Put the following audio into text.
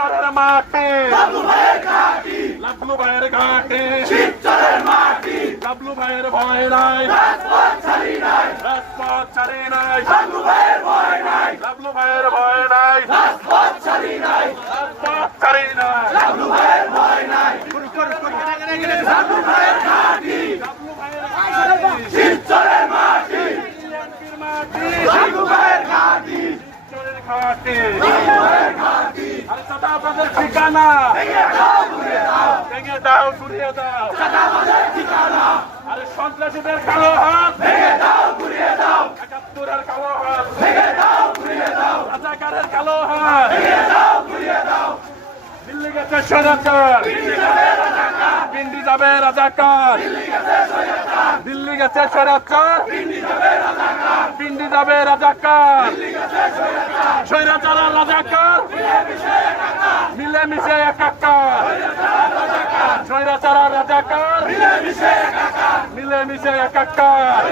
শিবচরের মাটি লাবলু ভাইয়ের ঘাঁটি, লাবলু ভাইয়ের ঘাটে শিবচরের মাটি, লাবলু ভাইয়ের ভয় নাই রাজপথ ছাড়ি নাই, রাজপথ ছাড়ি নাই লাবলু ভাইয়ের ভয় নাই, লাবলু ভাইয়ের ভয় নাই রাজপথ ছাড়ি নাই, রাজপথ ছাড়ি নাই লাবলু ভাইয়ের ভয় নাই, লাবলু ভাইয়ের ঘাঁটি, লাবলু ভাইয়ের ঘাটে শিবচরের মাটি, বিএনপির মাটি লাবলু ভাইয়ের ঘাঁটি, শিবচরের ঘাটে লাবলু ভাইয়ের ঘাঁটি, আরে চাঁদা আপনাদের ঠিকানা ভেঙে দাও ঘুরিয়ে দাও, ভেঙে দাও ঘুরিয়ে দাও চাঁদাবাজের ঠিকানা, আরে সন্ত্রাসীদের কালো হাত ভেঙে দাও ঘুরিয়ে দাও, একাত্তরের কালো হাত ভেঙে দাও ঘুরিয়ে দাও, রাজাকারের কালো হাত ভেঙে দাও ঘুরিয়ে দাও, দিল্লি গেছে স্বৈরাচার দিল্লি যাবে রাজাকার, পিন্ডি যাবে রাজাকার দিল্লি গেছে সৈয়দা, দিল্লি গেছে স্বৈরাচার দিল্লি যাবে রাজাকার, পিন্ডি যাবে রাজাকার দিল্লি গেছে সৈয়দা, স্বৈরাচার আর রাজাকার মিলেমিশে একাকার স্বৈরাচার আর রাজাকার মিলেমিশে একাকার। মিলেমিশে একাকার